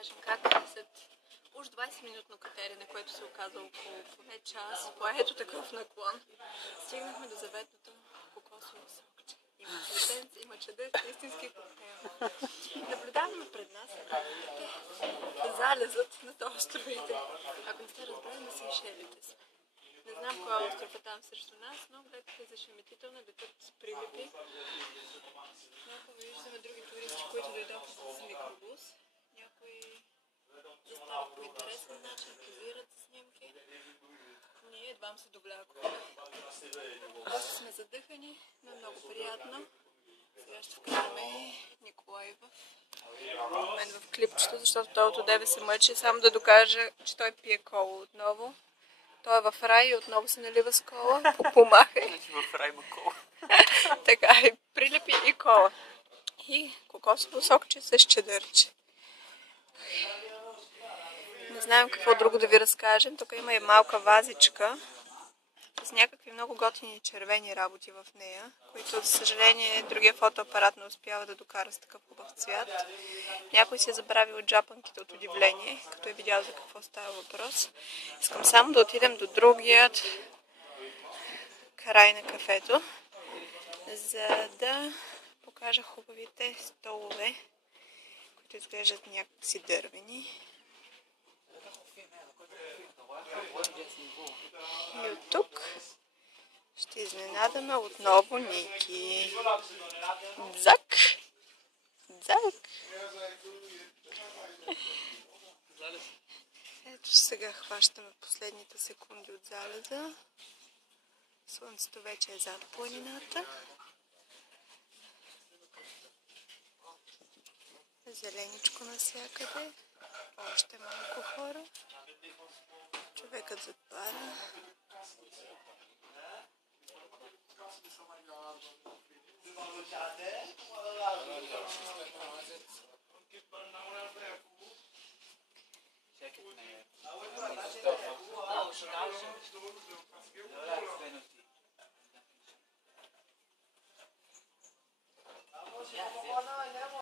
разкажем как след уж 20-минутно катерене, което се оказа около поне час, по ето такъв наклон, стигнахме до заветното кокосово сокче. Има цветенце, има чадър, истински коктейл. Наблюдаваме пред нас залезът на този островите. Ако не сте разбрали, на Сейшелите сме. Не знам кой остров е там срещу нас, но гледате зашеметително, летят с прилепи. Някои виждаме други туристи, които дойдоха с микробус. Някои застават по интересен начин, позират снимки. Ние едвам се довлякохме. Доста сме задъхани, но много приятно. Сега ще вкараме Николай в мен в клипчето, защото той от одеве се мъчи. Само да докажа, че той пие кола отново. Той е в рай и отново се налива с кола. Помахай. В рай има кола. Така и прилепи и кола. И кокосово сокче с чадърче. Не знаем какво друго да ви разкажем. Тук има и малка вазичка с някакви много готини червени работи в нея, които, за съжаление, другия фотоапарат не успява да докара с такъв хубав цвят. Някой си е забравил джапанките от удивление, като е видял за какво става въпрос. Искам само да отидем до другият край на кафето, за да покажа хубавите столове, които изглеждат някакси дървени. И от тук ще изненадаме отново Ники. Дзак! Дзак! Ето сега хващаме последните секунди от залеза. Слънцето вече е зад планината. Зеленичко навсякъде. Още малко хора. Човекът затваря.